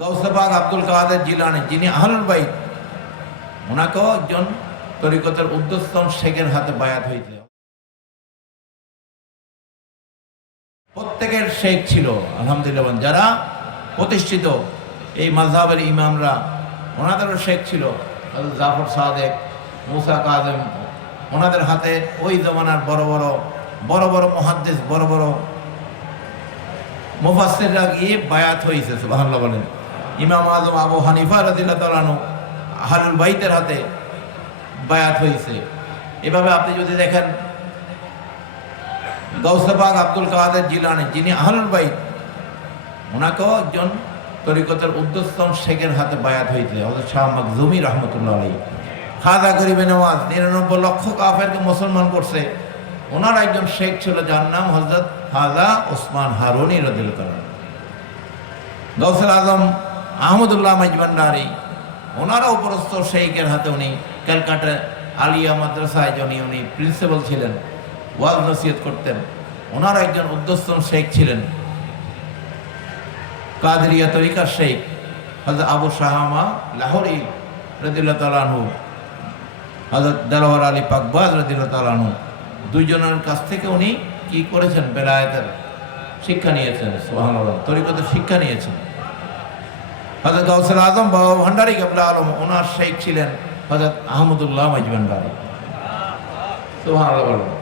গৌসে পাক আব্দুল কাদের জিলানী, যিনি আহলুল বাইত, ওনাকেও একজন তরিকতের উদ্যোগস্থন শেখের হাতে বায়াত হইতে। প্রত্যেকের শেখ ছিল আলহামদুলিল্লাহ। যারা প্রতিষ্ঠিত এই মাযহাবের ইমামরা, ওনাদেরও শেখ ছিল। জাফর সাদেক, মুসা কাযেম, ওনাদের হাতে ওই জমানার বড় বড় মুহাদ্দিস, বড় বড় মুফাসসিররা গিয়ে বায়াত হয়েছে। সুবহানাল্লাহ বলেন। ইমাম আযম আবু হানিফা রাদিয়াল্লাহু তাআলা আনহু আহলুল বাইতের হাতে বায়াত হয়েছে। এভাবে আপনি যদি দেখেন গৌসে পাক আব্দুল কাদের জিলানী, যিনি আহলুল বাইত, ওনাকেও একজন তরিকতের উদ্যোগস্থন শেখের হাতে বায়াত হয়েছে। হযরত শাহ মাকজুমি রাহমাতুল্লাহ আলাইহি। খাজা গরিবে নওয়াজ 99 লক্ষ কাফেরকে মুসলমান করছে। ওনার একজন শেখ ছিল, যার নাম হযরত খাজা ওসমান হারুনি রাদিয়াল্লাহু তাআলা। গৌসুল আজম আহমদুল্লাহ মাইজভান্ডারী, ওনারা উপরস্থ শেখের হাতে, উনি ক্যালকাটা আলিয়া মাদ্রাসায় উনি প্রিন্সিপাল ছিলেন, ওয়াজ নসিহত করতেন। ওনার একজন উদ্যোগস্থন শেখ ছিলেন কাদেরিয়া তরিকার শেখ হযরত আবু শাহামা লাহোরী রাদিয়াল্লাহু তাআলা আনহু, হযরত দেলওয়ার আলী পাকবাজ রাদিয়াল্লাহু তাআলা আনহু। দুইজনের কাছ থেকে উনি কি করেছেন? বেলায়েতের শিক্ষা নিয়েছেন। সুবহানাল্লাহ। তরিকতের শিক্ষা নিয়েছেন। হযরত গাউসুল আজম বাবা ভান্ডারী কেবলা আলম, ওনার শেখ ছিলেন হযরত আহমদুল্লাহ মাইজভান্ডারী। সুবহানাল্লাহ।